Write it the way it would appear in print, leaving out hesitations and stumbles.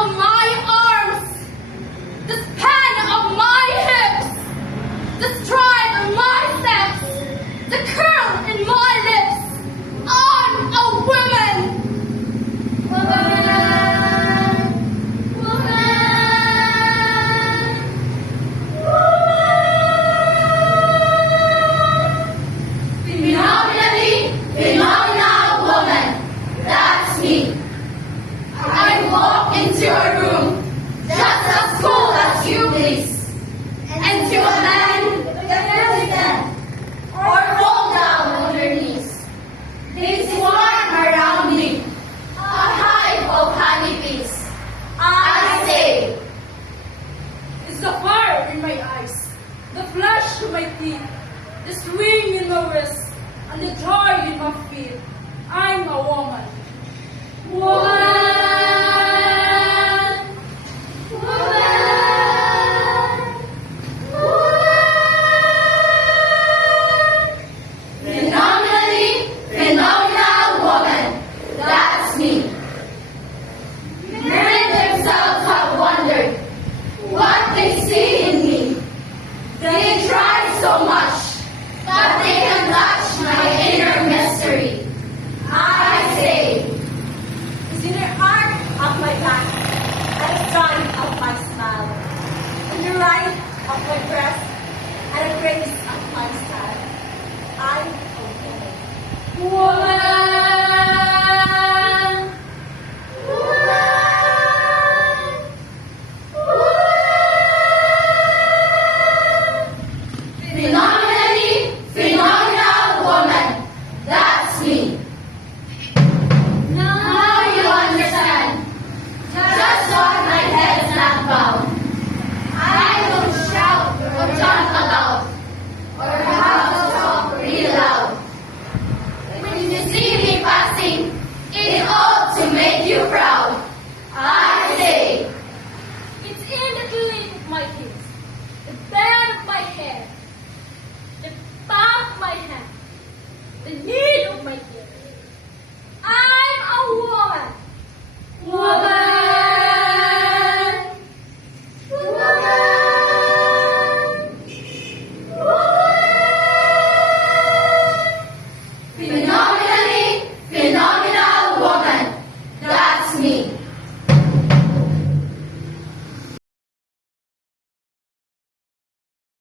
of my arms, the span of my hips, the stride of my steps, the curl in my lips. I'm a woman. Woman, woman, phenomenally phenomenal woman. That's me. I walk into a room just as cool as you please, and to a man, the president, or fall down on your knees. They swarm around me, a hive of honeybees. I say, It's the fire in my eyes, the flash in my teeth, the swing in my wrist, and the joy in my feet. I'm a woman. woman, woman, woman. Phenomenally phenomenal woman. That's me. Men themselves have wondered what they see in me. They try so much, but they can touch my inner mystery. I say, It's in the heart of my back, and the joy of my smile, and the light of my breast, and the grace of my style. I'm a woman. woman, woman, woman. Phenomenally phenomenal woman. That's me. Now you understand just why my head is not bowed. I don't shout or talk about, or how to talk real loud. When you see me passing, it ought to make you proud. I say, It's in the doing of my hips, the bend of my hair, the palm of my hand, the knee